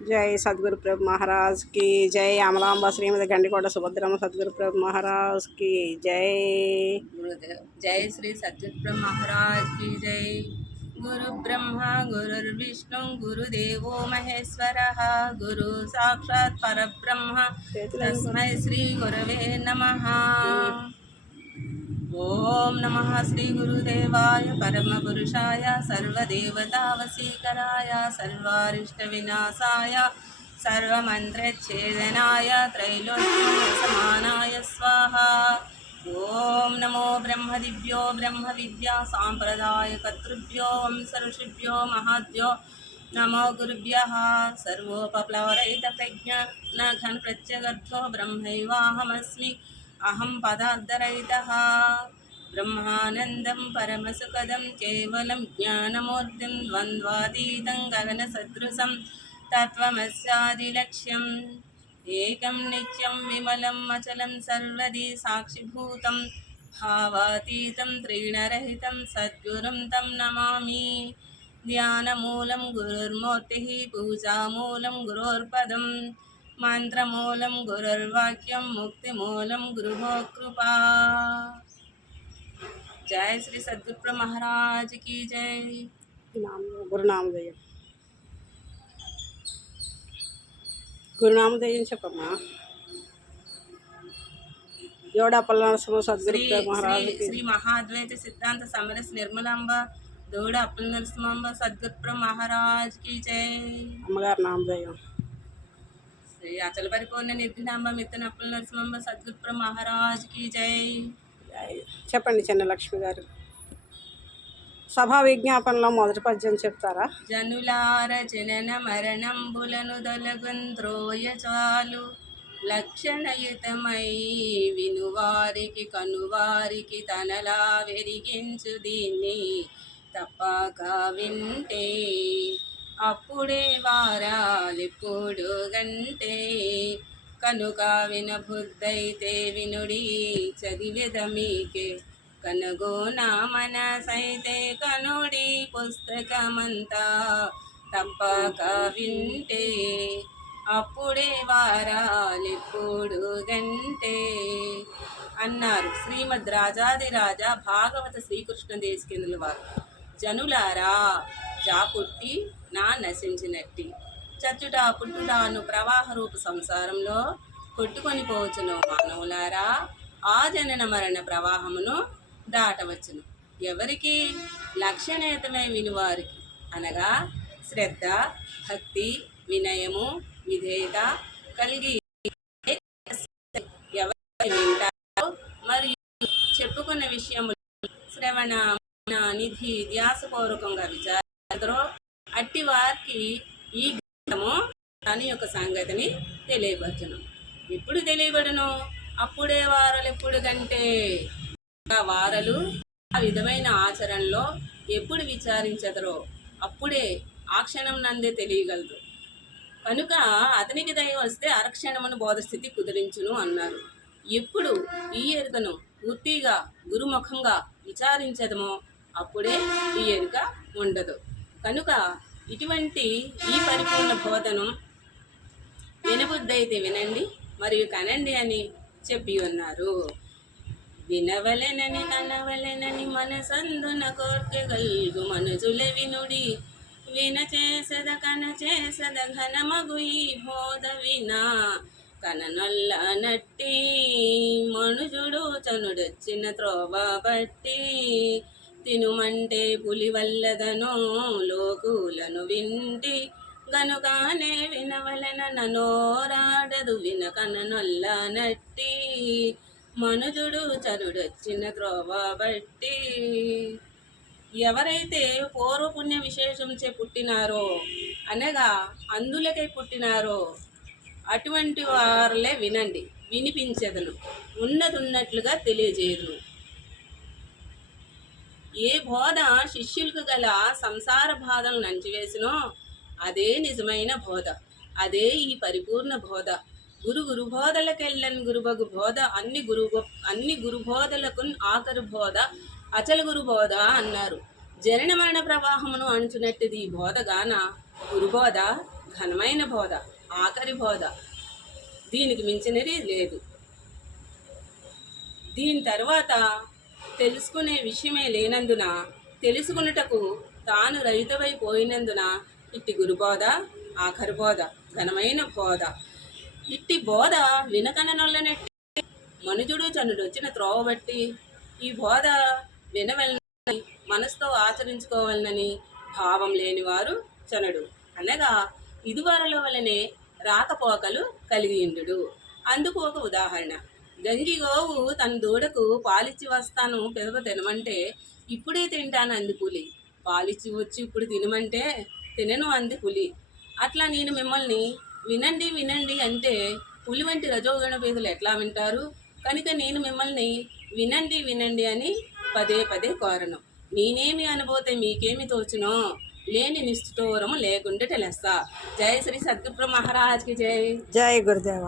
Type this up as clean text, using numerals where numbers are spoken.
जय सद्गुरु प्रभु महाराज की जय। अमलांबा श्रीमती गंडिकोट सुभद्रम सद्गुरु प्रभु महाराज की जय। गुरुदेव जय श्री सद्गुरु प्रभु महाराज की जय। गुरु ब्रह्मा गुरुर्विष्णु गुरुदेवो महेश्वरः गुरु साक्षात् परब्रह्म तस्मै श्री गुरवे नमः। ओम नमः श्री गुरुदेवाय परमपुरुषाय सर्वदेवतावसीकराय सर्वारिष्टविनाशाय सर्वमन्त्रच्छेदनाय त्रैलोक्यसमानाय स्वाहा। ओम नमो ब्रह्मदिव्यो ब्रह्मविद्या साम्प्रदायकर्तृभ्यो वंशऋषिभ्यो महाद्यो नमो गुरुभ्यः। सर्वोपप्लवरहितप्रज्ञ प्रत्यगर्थो ब्रह्मैवाहमस्मि अहं पदार्थरहितः ब्रह्मानन्दं परमसुखदं केवलं ज्ञानमूर्तिं द्वन्द्वातीतं गगनसदृशं तत्त्वमस्यादिलक्ष्यम् एकं नित्यं विमलम् अचलं सर्वदी साक्षिभूतं भावातीतं त्रिगुणरहितं सद्गुरुं तं नमामि। ध्यानमूलं गुरुर्मूर्तिः पूजामूलं गुरोर्पदम् मंत्रमूलं गुरुर्वाक्यं मुक्तिमूलं गुरुः कृपा। जय श्री सद्गुरु महाराज की जय। गुरुनामदेव गुरुनामदेव చెప్పమ్మా। जोड़ापल्ल नरसिंह सद्गुरु महाराज की श्री महाद्वैत सिद्धांत समरस निर्मलांबा दौड़ा अप्पल नरसिंहांबा सद्गुरु महाराज की जय। अम्मगार नामदेव श्री अचल परिपूर्ण निर्घ्नांबा मित्र अप्पल नरसिंहांबा सद्गुरु महाराज की जय। చెప్పండి చిన్న లక్ష్మి గారు సభా విజ్ఞాపనలో మొదటి పద్యం చెప్తారా? జనులార జనన మరణంబులను దొలగంద్రోయ చాలు లక్షణయుతమై వినువారికి కనువారికి తనలా వెరిగించు దీన్ని తప్పక వింటే అప్పుడే వారాలిప్పుడు గంటే కనుక వినబుద్ధైతే వినుడి చదివెద మీకే కనుగోనా మనసైతే కనుడి పుస్తకమంతా తప్పక వింటే అప్పుడే వారాలిప్పుడు గంటే అన్నారు శ్రీమద్ రాజాదిరాజ భాగవత శ్రీకృష్ణ దేశికేంద్రుల వారు. జనులారా జా పుట్టి నా నశించినట్టి చచ్చుట పుట్టుటాను ప్రవాహ రూప సంసారంలో కొట్టుకొని పోవచ్చును మానవులారా ఆ జనన మరణ ప్రవాహమును దాటవచ్చును ఎవరికి లక్షణయుతమై వినువారికి అనగా శ్రద్ధ భక్తి వినయము విధేయత కలిగి ఎవరు వింటారో మరియు చెప్పుకున్న విషయము శ్రవణ నిధి ధ్యాసపూర్వకంగా విచారించరో అట్టి వారికి ఈ గ్రంథము దాని యొక్క సంగతిని తెలియపరచును. ఎప్పుడు తెలియబడును? అప్పుడే వారలు ఎప్పుడు కంటే వారలు ఆ విధమైన ఆచరణలో ఎప్పుడు విచారించదరో అప్పుడే ఆ క్షణం నందే తెలియగలరు. కనుక అతనికి దయ వస్తే అరక్షణమును బోధస్థితి కుదిరించును అన్నారు. ఎప్పుడు ఈ ఎరుకను పూర్తిగా గురుముఖంగా విచారించదమో అప్పుడే ఈ ఎరుక ఉండదు. కనుక ఇటువంటి ఈ పరిపూర్ణ బోధను వినబుద్ధైతే వినండి మరియు కనండి అని చెప్పి ఉన్నారు. వినవలెనని కనవలెనని మనసందున కోర్కెగల్గు మనుజుల వినుడి వినచేసద కనచేసద ఘనమగు ఈ బోధ వినా కననొల్ల నట్టి మనుజుడు చనుడొచ్చిన త్రోవ బట్టి తినుమంటే పులి వల్లదనో లోకులను వింటి గనుగానే వినవలెన నోరాడదు వినకననొల్ల నట్టి మనుజుడు చనుడొచ్చిన త్రోవ బట్టి. ఎవరైతే పూర్వపుణ్య విశేషంచే పుట్టినారో అనగా అందులకై పుట్టినారో అటువంటి వారులే వినండి వినిపించదను ఉన్నట్లుగా తెలియజేయదును. ఏ బోధ శిష్యులకు గల సంసార బాధలను నంచివేసినో అదే నిజమైన బోధ, అదే ఈ పరిపూర్ణ బోధ. గురు బోధలకెళ్ళని గురుబగు బోధ అన్ని గురుబోధలకు ఆఖరు బోధ అచల గురు బోధ అన్నారు. జనన మరణ ప్రవాహమును అంచునట్టిది బోధగాన గురుబోధ ఘనమైన బోధ, ఆఖరి బోధ. దీనికి మించినది లేదు. దీని తర్వాత తెలుసుకునే విషయమే లేనందున, తెలుసుకున్నటకు తాను రహితమై పోయినందున ఇట్టి గురుబోధ, ఆఖరి బోధ, ఘనమైన బోధ. ఇట్టి బోధ వినకనొల్లనెట్టి మనుజుడు చనుడు వచ్చిన త్రోవ బట్టి ఈ బోధ వినవలనని, మనసుతో ఆచరించుకోవాలనని భావం లేనివారు చనుడు. అనగా ఇదివరల వలనే రాకపోకలు కలిగియుండు. అందుకు ఒక ఉదాహరణ. గంగి గోవు తన దూడకు పాలిచ్చి వస్తాను పెదవ తినమంటే ఇప్పుడే తింటాను అంది పులి. పాలిచ్చి వచ్చి ఇప్పుడు తినమంటే తినను అంది పులి. అట్లా నేను మిమ్మల్ని వినండి వినండి అంటే పులి వంటి రజోగుణ పేదలు ఎట్లా వింటారు? కనుక నేను మిమ్మల్ని వినండి వినండి అని పదే పదే కోరను. నేనేమి అనుభూతే మీకేమి తోచునో, లేని నిష్ఠూరము లేకుండాట లెస్స. జయ శ్రీ సద్గురు మహారాజ్కి జై. జై గురుదేవ.